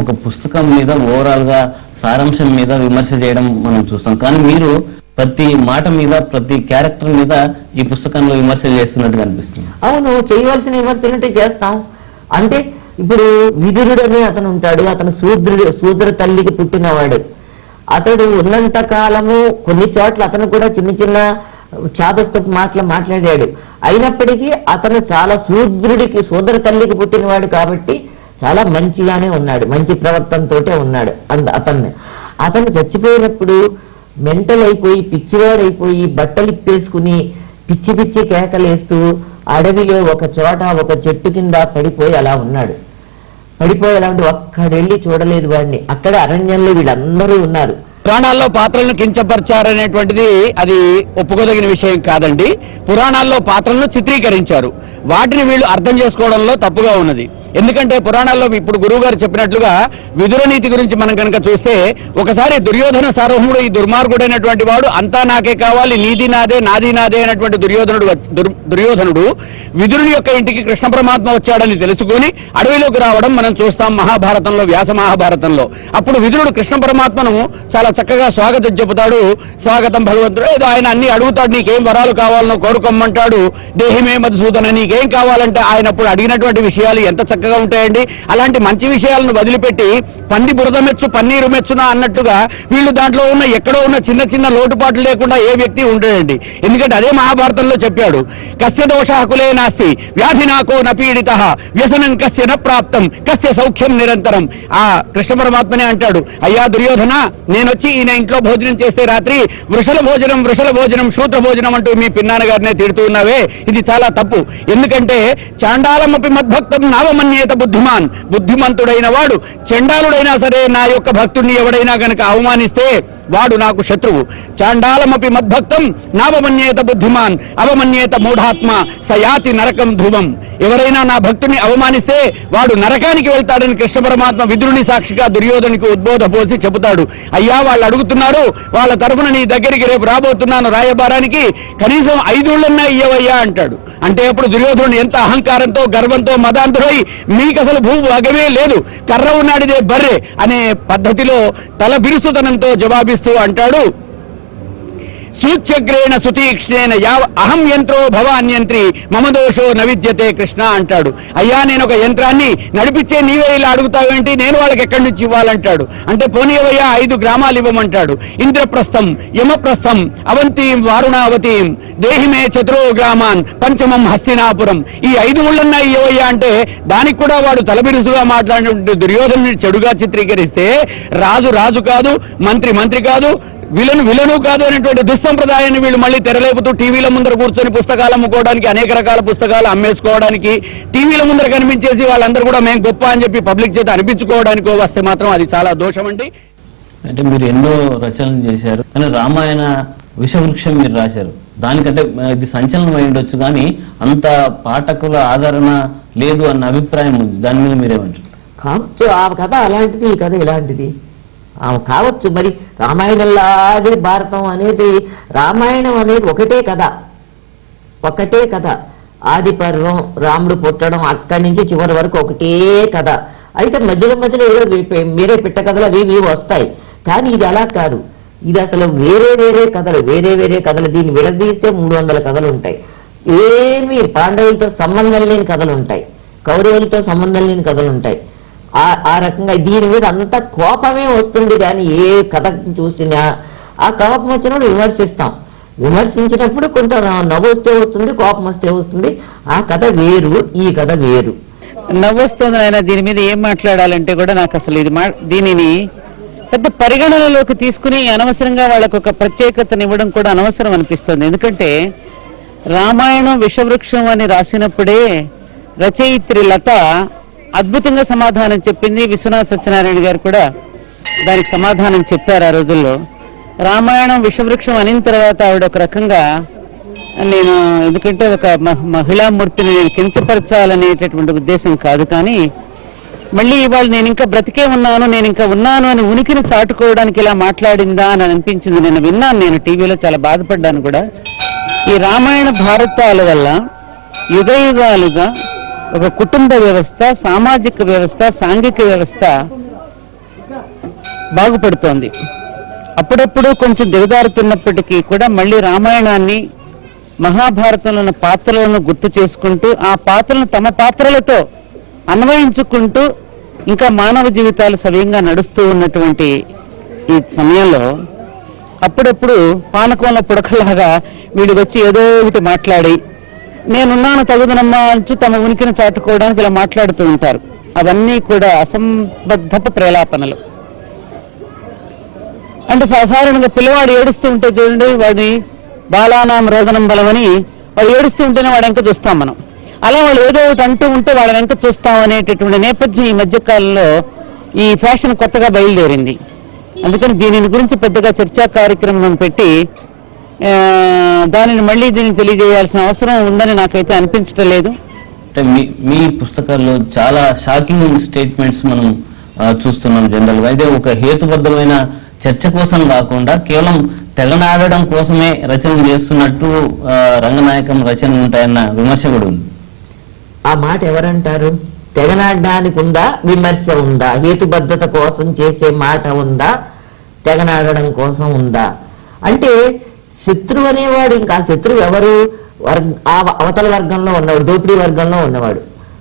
ఒక పుస్తకం మీద ఓవరాల్ గా సారాంశం మీద విమర్శ చేయడం మనం చూస్తాం, కానీ మీరు ప్రతి మాట మీద ప్రతి క్యారెక్టర్ మీద ఈ పుస్తకంలో విమర్శలు చేస్తున్నట్టు అనిపిస్తుంది. అవును, చేయవలసిన విమర్శలుంటే చేస్తాం. అంటే ఇప్పుడు విదురుడు అని అతను ఉంటాడు, అతను శూద్ర తల్లికి పుట్టినవాడు. అతడు ఉన్నంత కాలము కొన్ని చోట్ల అతను కూడా చిన్న చిన్న చాదస్తపు మాట్లాడాడు. అయినప్పటికీ అతను చాలా శూద్ర తల్లికి పుట్టినవాడు కాబట్టి చాలా మంచిగానే ఉన్నాడు, మంచి ప్రవర్తనతోటే ఉన్నాడు. అతను చచ్చిపోయినప్పుడు మెంటల్ అయిపోయి పిచ్చివాడైపోయి బట్టలు ఇప్పేసుకుని పిచ్చి పిచ్చి కేకలేస్తూ అడవిలో ఒక చోట ఒక చెట్టు కింద పడిపోయి అలా ఉన్నాడు. పడిపోయి అలా ఉండి ఒక్కడెళ్ళి చూడలేదు వాడిని. అక్కడ అరణ్యంలో వీళ్ళందరూ ఉన్నారు. పురాణాల్లో పాత్రలను కించపరిచారనేటువంటిది అది ఒప్పుకోదగిన విషయం కాదండి. పురాణాల్లో పాత్రలను చిత్రీకరించారు, వాటిని వీళ్ళు అర్థం చేసుకోవడంలో తప్పుగా ఉన్నది. ఎందుకంటే పురాణాల్లో ఇప్పుడు గురువు గారు చెప్పినట్లుగా విదుర నీతి గురించి మనం కనుక చూస్తే, ఒకసారి దుర్యోధన సార్వభౌముడు, ఈ దుర్మార్గుడైనటువంటి వాడు అంతా నాకే కావాలి, నీది నాదే నాది నాదే అయినటువంటి దుర్యోధనుడు విదురుని యొక్క ఇంటికి కృష్ణ పరమాత్మ వచ్చాడని తెలుసుకుని అడవిలోకి రావడం మనం చూస్తాం మహాభారతంలో, వ్యాస మహాభారతంలో. అప్పుడు విదురుడు కృష్ణ పరమాత్మను చాలా చక్కగా స్వాగతం చెబుతాడు. స్వాగతం భగవంతుడు, ఏదో ఆయన అన్ని అడుగుతాడు, నీకేం వరాలు కావాలనో కోరుకోమంటాడు. దేహిమే మధుసూదన, నీకేం కావాలంటే ఆయన అప్పుడు అడిగినటువంటి విషయాలు ఎంత చక్కగా ఉంటాయండి. అలాంటి మంచి విషయాలను వదిలిపెట్టి పంది బురద మెచ్చు పన్నీరు మెచ్చునా అన్నట్టుగా వీళ్ళు దాంట్లో ఉన్న ఎక్కడో ఉన్న చిన్న చిన్న లోటుపాట్లు లేకుండా ఏ వ్యక్తి ఉండడండి. ఎందుకంటే అదే మహాభారతంలో చెప్పాడు, కస్య దోషాకులే నాస్తి వ్యాధి నాకో నపీడిత వ్యసనం కస్య న ప్రాప్తం కస్య సౌఖ్యం నిరంతరం. ఆ కృష్ణ పరమాత్మనే అంటాడు, అయ్యా దుర్యోధన, నేనొచ్చి ఈయన ఇంట్లో భోజనం చేస్తే రాత్రి వృషల భోజనం శూద్ర భోజనం అంటూ మీ పిన్నాన్న గారినే తిడుతూ ఉన్నావే, ఇది చాలా తప్పు. ఎందుకంటే చాండాలమపి మద్భక్తం నావమన్యేత బుద్ధిమాన్, బుద్ధిమంతుడైన వాడు చండాలుడైనా సరే నా యొక్క భక్తుడిని ఎవడైనా గనక అవమానిస్తే వాడు నాకు శత్రువు. చాండాలమపి మద్భక్తం నావమన్యేత బుద్ధిమాన్ అవమన్యేత మూఢాత్మ సయాతి నరకం ధ్రువం. ఎవరైనా నా భక్తుడిని అవమానిస్తే వాడు నరకానికి వెళ్తాడని కృష్ణ పరమాత్మ విదురుని సాక్షిగా దుర్యోధనికి ఉద్బోధ పోసి చెబుతాడు. అయ్యా, వాళ్ళు అడుగుతున్నారు, వాళ్ళ తరఫున నీ దగ్గరికి రేపు రాబోతున్నాను రాయబారానికి, కనీసం 5 ఊళ్ళన్నా ఇయ్యవయ్యా అంటాడు. అంటే అప్పుడు దుర్యోధనుడు ఎంత అహంకారంతో గర్వంతో మదాంతుడై, మీకు అసలు భూభాగమే లేదు, కర్ర ఉన్నాడిదే బర్రె అనే పద్ధతిలో తల బిరుసుతనంతో జవాబిస్తూ అంటాడు, సూచ్యగ్రేణ సుతీక్ష్ణేన యావ అహం యంత్రో భవాన్యంత్రి మమ దోషో నవిద్యతే కృష్ణ అంటాడు. అయ్యా, నేను ఒక యంత్రాన్ని నడిపించే నీవే ఇలా అడుగుతావేంటి, నేను వాళ్ళకి ఎక్కడి నుంచి ఇవ్వాలంటాడు. అంటే పోనీవయ్యా 5 గ్రామాలు ఇవ్వమంటాడు. ఇంద్రప్రస్థం, యమప్రస్థం, అవంతీం, వారుణావతీం, దేహిమే 4 గ్రామాన్, పంచమం హస్తినాపురం. ఈ 5 ఊళ్ళన్నా ఇవ్వయ్యా అంటే దానికి కూడా వాడు తలబిరుసుగా మాట్లాడినటువంటి దుర్యోధను చెడుగా చిత్రీకరిస్తే, రాజు కాదు, మంత్రి కాదు, విలను కాదు అనేటువంటి దుస్సంప్రదాయాన్ని వీళ్ళు మళ్ళీ తెరలేపుతూ టీవీల ముందర కూర్చొని పుస్తకాలు అమ్ముకోవడానికి, అనేక రకాల పుస్తకాలు అమ్మేసుకోవడానికి, టీవీల ముందర కనిపించేసి వాళ్ళందరూ కూడా మేము గొప్ప అని చెప్పి పబ్లిక్ చేత అనిపించుకోవడానికో వస్తే మాత్రం అది చాలా దోషం అండి. అంటే మీరు ఎన్నో రచనలు చేశారు, కానీ రామాయణ విషవృక్షం మీరు రాశారు. దానికంటే ఇది సంచలనం అయి ఉండొచ్చు, కానీ అంత పాఠకుల ఆదరణ లేదు అన్న అభిప్రాయం ఉంది. దాని మీద మీరేమంటారు? కావచ్చు, ఆ కథ అలాంటిది, ఈ కథ ఇలాంటిది కావచ్చు. మరి రామాయణంలాగే భారతం అనేది, రామాయణం అనేది ఒకటే కథ. ఆది పర్వం, రాముడు పుట్టడం, అక్కడి నుంచి చివరి వరకు ఒకటే కథ. అయితే మధ్యలో ఏదో వేరే పిట్ట కథలు అవి వస్తాయి, కానీ ఇది అలా కాదు. ఇది అసలు వేరే కథలు. దీన్ని విడదీస్తే 300 కథలు ఉంటాయి. ఏమి పాండవులతో సంబంధం లేని కథలు ఉంటాయి, కౌరవులతో సంబంధం లేని కథలు ఉంటాయి. ఆ రకంగా దీని మీద అంత కోపమే వస్తుంది. కానీ ఏ కథ చూసినా ఆ కోపం వచ్చినప్పుడు విమర్శించినప్పుడు కొంత నవ్వు వస్తే వస్తుంది, కోపం వస్తే వస్తుంది. ఆ కథ వేరు, ఈ కథ వేరు. నవ్వు వస్తుంది ఆయన. దీని మీద ఏం మాట్లాడాలంటే కూడా నాకు అసలు దీనిని పెద్ద పరిగణనలోకి తీసుకుని అనవసరంగా వాళ్ళకు ఒక ప్రత్యేకతను ఇవ్వడం కూడా అనవసరం అనిపిస్తుంది. ఎందుకంటే రామాయణం విషవృక్షం అని రాసినప్పుడే రచయిత్రి లత అద్భుతంగా సమాధానం చెప్పింది. విశ్వనాథ సత్యనారాయణ గారు కూడా దానికి సమాధానం చెప్పారు ఆ రోజుల్లో. రామాయణం విషవృక్షం అయిన తర్వాత ఆవిడ ఒక రకంగా, నేను ఎందుకంటే ఒక మహిళామూర్తిని నేను కించపరచాలనేటటువంటి ఉద్దేశం కాదు, కానీ మళ్ళీ ఇవాళ నేను ఇంకా బ్రతికే ఉన్నాను, నేను ఇంకా ఉన్నాను అని ఉనికిని చాటుకోవడానికి ఇలా మాట్లాడిందా అని అనిపించింది. నేను విన్నాను, నేను టీవీలో చాలా బాధపడ్డాను కూడా. ఈ రామాయణ భారతాల వల్ల యుగయుగాలుగా ఒక కుటుంబ వ్యవస్థ, సామాజిక వ్యవస్థ, సాంఘిక వ్యవస్థ బాగుపడుతోంది. అప్పుడప్పుడు కొంచెం దిగజారుతున్నప్పటికీ కూడా మళ్ళీ రామాయణాన్ని, మహాభారతంలో ఉన్న పాత్రలను గుర్తు చేసుకుంటూ ఆ పాత్రలను తమ పాత్రలతో అన్వయించుకుంటూ ఇంకా మానవ జీవితాలు సవ్యంగా నడుస్తూ ఉన్నటువంటి ఈ సమయంలో అప్పుడప్పుడు పానకంలో పుడకలాగా వీళ్ళు వచ్చి ఏదో ఒకటి మాట్లాడి నేనున్నాను తగుదనమ్మా అంటూ తమ ఉనికిని చాటుకోవడానికి ఇలా మాట్లాడుతూ ఉంటారు. అవన్నీ కూడా అసంబద్ధపు ప్రేలాపనలు. అంటే సాధారణంగా పిల్లవాడు ఏడుస్తూ ఉంటే చూడండి, వాడి బాలానాం రోదనం బలమని వాడు ఏడుస్తూ ఉంటేనే వాడు వెంక చూస్తాం మనం. అలా వాళ్ళు ఏదో ఒకటి అంటూ ఉంటే వాళ్ళ వెంక చూస్తాం అనేటటువంటి నేపథ్యం ఈ మధ్యకాలంలో ఈ ఫ్యాషన్ కొత్తగా బయలుదేరింది. అందుకని దీనిని గురించి పెద్దగా చర్చా కార్యక్రమం పెట్టి దానిని మళ్ళీ దీన్ని తెలియజేయాల్సిన అవసరం ఉందని నాకైతే అనిపించటం లేదు. అంటే మీ పుస్తకాల్లో చాలా షాకింగ్ స్టేట్మెంట్స్ మనం చూస్తున్నాం జనరల్గా. అయితే ఒక హేతుబద్ధమైన చర్చ కోసం కాకుండా కేవలం తెగనాడడం కోసమే రచన చేస్తున్నట్టు రంగనాయకం రచనలు ఉంటాయన్న విమర్శ కూడా ఉంది. ఆ మాట ఎవరంటారు? తెగనాడడానికి ఉందా విమర్శ ఉందా? హేతుబద్ధత కోసం చేసే మాట ఉందా, తెగనాడడం కోసం ఉందా? అంటే శత్రువు అనేవాడు, ఇంకా శత్రువు ఎవరు? అవతల వర్గంలో ఉన్నవాడు, దోపిడీ వర్గంలో ఉన్నవాడు,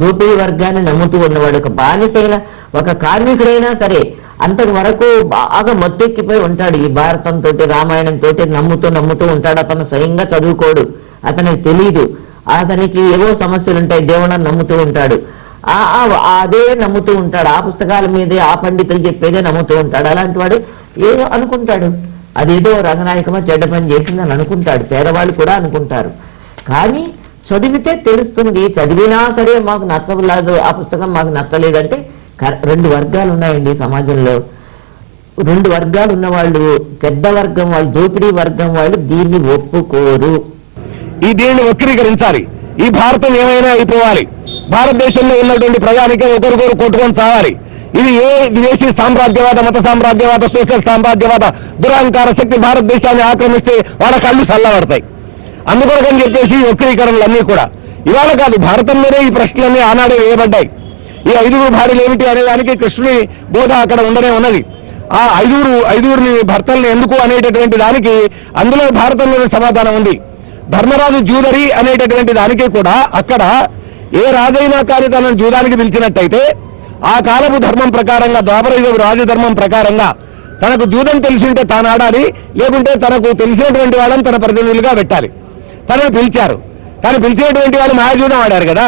దోపిడీ వర్గాన్ని నమ్ముతూ ఉన్నవాడు. ఒక బానిసైన ఒక కార్మికుడైనా సరే అంతవరకు బాగా మత్తెక్కిపోయి ఉంటాడు ఈ భారతంతో, రామాయణంతో నమ్ముతూ ఉంటాడు. అతను స్వయంగా చదువుకోడు, అతనికి తెలీదు, అతనికి ఏవో సమస్యలు ఉంటాయి, దేవుళ్ళని నమ్ముతూ ఉంటాడు. అదే నమ్ముతూ ఉంటాడు, ఆ పుస్తకాల మీదే, ఆ పండితులు చెప్పేదే నమ్ముతూ ఉంటాడు. అలాంటి వాడు ఏదో అనుకుంటాడు, అదేదో రంగనాయకమా చెడ్డ పని చేసిందని అనుకుంటాడు. పేదవాళ్ళు కూడా అనుకుంటారు. కానీ చదివితే తెలుస్తుంది. చదివినా సరే మాకు నచ్చలేదు, ఆ పుస్తకం మాకు నచ్చలేదంటే రెండు వర్గాలు ఉన్నాయండి సమాజంలో. రెండు వర్గాలు ఉన్నవాళ్ళు, పెద్ద వర్గం వాళ్ళు, దోపిడీ వర్గం వాళ్ళు దీన్ని ఒప్పుకోరు. దీన్ని వక్రీకరించాలి. ఈ భారతం ఏమైనా అయిపోవాలి, భారతదేశంలో ఉన్నటువంటి ప్రజానికి ఒకరికొకరు కొట్టుకొని సాగాలి. ఇది ఏ విదేశీ సామ్రాజ్యవాద, మత సామ్రాజ్యవాద, సోషల్ సామ్రాజ్యవాద దురహంకార శక్తి భారతదేశాన్ని ఆక్రమిస్తే వాళ్ళ కళ్ళు చల్లబడతాయి. అందుకొరకని చెప్పేసి వక్రీకరణలు అన్నీ కూడా ఇవాళ కాదు, భారతంలోనే ఈ ప్రశ్నలన్నీ ఆనాడే వేయబడ్డాయి. ఈ 5 భార్యలు ఏమిటి అనే దానికి కృష్ణుని బోధ అక్కడ ఉండనే ఉన్నది. ఆ ఐదుగురిని భర్తల్ని ఎందుకు అనేటటువంటి దానికి అందులో భారతంలోనే సమాధానం ఉంది. ధర్మరాజు జూదరి అనేటటువంటి దానికి కూడా అక్కడ ఏ రాజైనా కానీ తనను జూదానికి పిలిచినట్టయితే ఆ కాలపు ధర్మం ప్రకారంగా, ద్వాపరయుగ రాజధర్మం ప్రకారంగా తనకు జూదం తెలిసి ఉంటే తాను ఆడాలి, లేకుంటే తనకు తెలిసినటువంటి వాళ్ళని తన ప్రతినిధులుగా పెట్టాలి. తనను పిలిచారు, కానీ పిలిచినటువంటి వాళ్ళు మాయ జూదం ఆడారు కదా,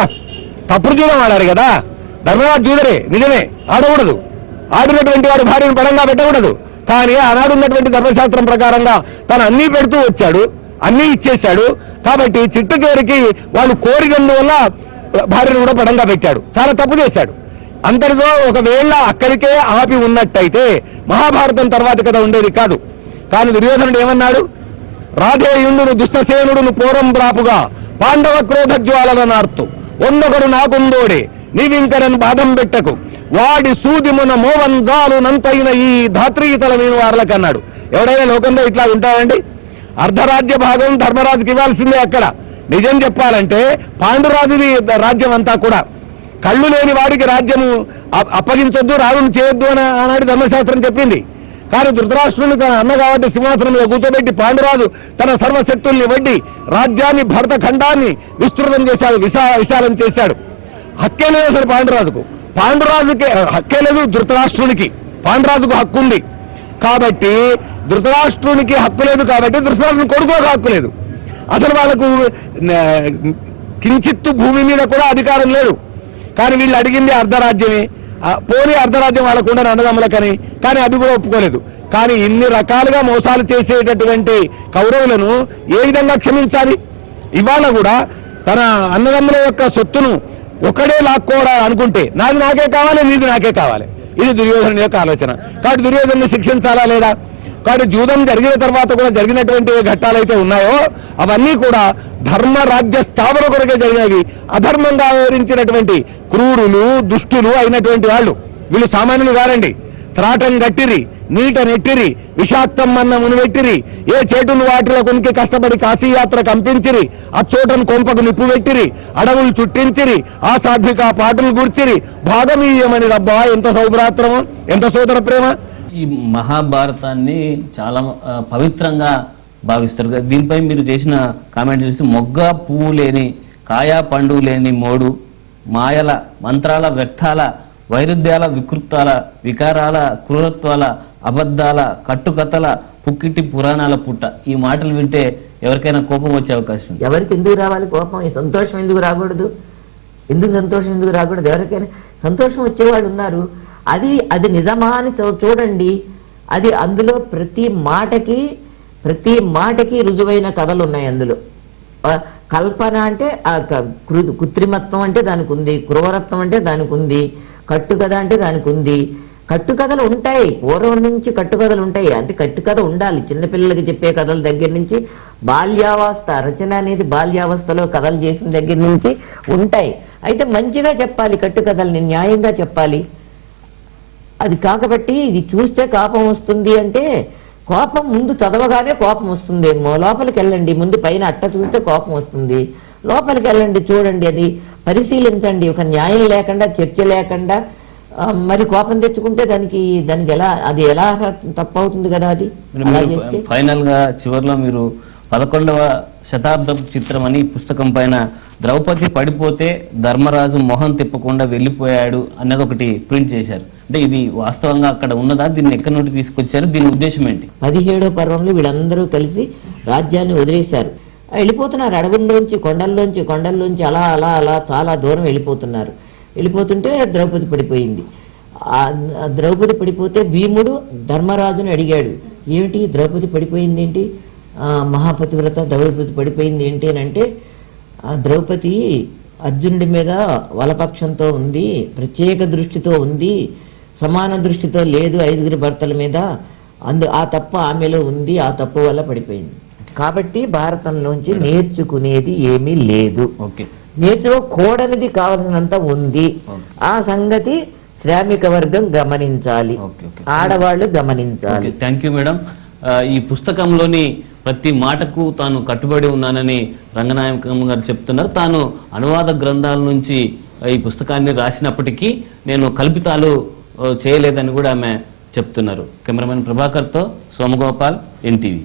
తప్పుడు జూదం ఆడారు కదా. ధర్మరాజు జూదరే నిజమే, ఆడకూడదు. ఆడినటువంటి వాడు భార్యను పడంగా పెట్టకూడదు. కానీ ఆనాడు ఉన్నటువంటి ధర్మశాస్త్రం ప్రకారంగా తను అన్నీ పెడుతూ వచ్చాడు, అన్నీ ఇచ్చేశాడు. కాబట్టి చిట్ట చివరికి వాళ్ళు కోరినందువల్ల భార్యను కూడా పడంగా పెట్టాడు. చాలా తప్పు చేశాడు. అంతటితో ఒకవేళ అక్కడికే ఆపి ఉన్నట్టయితే మహాభారతం తర్వాత కదా ఉండేది కాదు. కానీ దుర్యోధనుడు ఏమన్నాడు? రాధేయుండును దుష్టసేనుడును పోరం బ్రాపుగా పాండవ క్రోధ జ్వాలనార్తు ఒన్నొకడు నాకుందోడే నీవింకరను బాధం పెట్టకు వాడి సూదిమున మోవంజాలు నంతైన ఈ ధాత్రీతల నేను వారలకన్నాడు. ఎవడైనా లోకంలో ఇట్లా ఉంటాడండి? అర్ధరాజ్య భాగం ధర్మరాజుకి ఇవ్వాల్సిందే. అక్కడ నిజం చెప్పాలంటే పాండురాజుది రాజ్యం అంతా కూడా. కళ్ళు లేని వాడికి రాజ్యము అప్పగించొద్దు, రాజును చేయొద్దు అని ఆనాడు ధర్మశాస్త్రం చెప్పింది. కానీ ధృతరాష్ట్రుని తన అన్న కాబట్టి సింహాసనంలో కూర్చోబెట్టి పాండురాజు తన సర్వశక్తుల్ని వడ్డి రాజ్యాన్ని, భరత ఖండాన్ని విస్తృతం చేశాడు, విశాలం చేశాడు. హక్కే లేదు అసలు పాండురాజుకు. పాండురాజుకి హక్కే లేదు, ధృతరాష్ట్రునికి. పాండురాజుకు హక్కు ఉంది కాబట్టి ధృతరాష్ట్రునికి హక్కు లేదు కాబట్టి ధృతరాష్ట్రుని కొడుకోకు హక్కు లేదు. అసలు వాళ్ళకు కించిత్తు భూమి మీద కూడా అధికారం లేదు. కానీ వీళ్ళు అడిగింది అర్ధరాజ్యమే. పోనీ అర్ధరాజ్యం వాళ్ళకు ఉండని అన్నదమ్ములకని, కానీ అది కూడా ఒప్పుకోలేదు. కానీ ఇన్ని రకాలుగా మోసాలు చేసేటటువంటి కౌరవులను ఏ విధంగా క్షమించాలి? ఇవాళ కూడా తన అన్నదమ్ముల యొక్క సొత్తును ఒకడే లాక్కోవడం అనుకుంటే నాది నాకే కావాలి, నీది నాకే కావాలి. ఇది దుర్యోధను యొక్క ఆలోచన. కాబట్టి దుర్యోధను శిక్షించాలా లేదా? కాబట్టి జూదం జరిగిన తర్వాత కూడా జరిగినటువంటి ఘట్టాలైతే ఉన్నాయో అవన్నీ కూడా ధర్మ రాజ్య స్థాపన కొరకే జరిగినవి. అధర్మంగా వివరించినటువంటి క్రూరులు, దుష్టులు అయినటువంటి వాళ్ళు వీళ్ళు సామాన్యులు కారండి. త్రాటం గట్టిరి, నీట నెట్టిరి, విషాక్తం అన్న మునివెట్టిరి, ఏ చేటును వాటిలో కొనికి కష్టపడి కాశీయాత్ర కంపించిరి, అచ్చోటను కొంపకు నిప్పు పెట్టిరి, అడవులు చుట్టించిరి, ఆ సాధ్విక పాటలు గుర్చిరి, భాగమీయమని రబ్బా ఎంత సౌభ్రాత్రమో, ఎంత సోదర ప్రేమ. ఈ మహాభారతాన్ని చాలా పవిత్రంగా భావిస్తారు కదా. దీనిపై మీరు చేసిన కామెంట్ చూసి మొగ్గ పువ్వు లేని కాయా పండు లేని మోడు మాయల మంత్రాల వ్యర్థాల వైరుధ్యాల వికృతాల వికారాల క్రూరత్వాల అబద్ధాల కట్టుకథల పుక్కిటి పురాణాల పుట్ట. ఈ మాటలు వింటే ఎవరికైనా కోపం వచ్చే అవకాశం ఉంది. ఎవరికి ఎందుకు రావాలి కోపం? ఈ సంతోషం ఎందుకు రాకూడదు? సంతోషం ఎందుకు రాకూడదు? ఎవరికైనా సంతోషం వచ్చేవాళ్ళు ఉన్నారు. అది నిజమా అని చూడండి. అది అందులో ప్రతి మాటకి రుజువైన కథలు ఉన్నాయి అందులో. కల్పన అంటే కృత్రిమత్వం అంటే దానికి ఉంది, క్రూరత్వం అంటే దానికి ఉంది, కట్టుకథ అంటే దానికి ఉంది. కట్టుకథలు ఉంటాయి, పూర్వం నుంచి కట్టుకథలు ఉంటాయి. అంటే కట్టుకథ ఉండాలి. చిన్నపిల్లలకి చెప్పే కథల దగ్గర నుంచి బాల్యావస్థ రచన అనేది బాల్యావస్థలో కథలు చేసిన దగ్గర నుంచి ఉంటాయి. అయితే మంచిగా చెప్పాలి, కట్టుకథల్ని న్యాయంగా చెప్పాలి. అది కాకబట్టి ఇది చూస్తే కోపం వస్తుంది అంటే, కోపం ముందు చదవగానే కోపం వస్తుందేమో. లోపలికి వెళ్ళండి, ముందు పైన అట్ట చూస్తే కోపం వస్తుంది. లోపలికి వెళ్ళండి, చూడండి, అది పరిశీలించండి. ఒక న్యాయం లేకుండా, చర్చ లేకుండా మరి కోపం తెచ్చుకుంటే దానికి ఎలా తప్పవుతుంది కదా. అది అలా చేస్తే ఫైనల్ గా చివరిలో మీరు 11వ శతాబ్దపు చిత్రం అని పుస్తకం పైన ద్రౌపది పడిపోతే ధర్మరాజు మొహం తిప్పకుండా వెళ్ళిపోయాడు అన్నది ఒకటి ప్రింట్ చేశారు. అంటే ఇది వాస్తవంగా అక్కడ ఉన్నదా? దీన్ని ఎక్కడి నుండి తీసుకొచ్చారు? దీని ఉద్దేశం ఏంటి? 17వ పర్వంలో వీళ్ళందరూ కలిసి రాజ్యాన్ని వదిలేశారు. వెళ్ళిపోతున్నారు అడవుల్లోంచి, కొండల్లోంచి అలా అలా అలా చాలా దూరం వెళ్ళిపోతున్నారు. వెళ్ళిపోతుంటే ద్రౌపది పడిపోయింది. ఆ ద్రౌపది పడిపోతే భీముడు ధర్మరాజుని అడిగాడు, ఏమిటి ద్రౌపది పడిపోయింది ఏంటి, మహాపతివ్రత ద్రౌపది పడిపోయింది ఏంటి అని అంటే, ఆ ద్రౌపది అర్జునుడి మీద వలపక్షంతో ఉంది, ప్రత్యేక దృష్టితో ఉంది, సమాన దృష్టితో లేదు 5గురి భర్తల మీద. ఆ తప్పు ఆమెలో ఉంది, ఆ తప్పు వల్ల పడిపోయింది. కాబట్టి భారతంలోంచి నేర్చుకునేది ఏమీ లేదు. నేర్చుకోకూడనిది కావలసినంత ఉంది. ఆ సంగతి శ్రామిక వర్గం గమనించాలి, ఆడవాళ్ళు గమనించాలి. Thank you madam. ఈ పుస్తకంలోని ప్రతి మాటకు తాను కట్టుబడి ఉన్నానని రంగనాయకమ్మ గారు చెప్తున్నారు. తాను అనువాద గ్రంథాల నుంచి ఈ పుస్తకాన్ని రాసినప్పటికీ నేను కల్పితాలు చేయలేదని కూడా ఆమె చెప్తున్నారు. కెమెరామెన్ ప్రభాకర్తో సోమగోపాల్, NTV.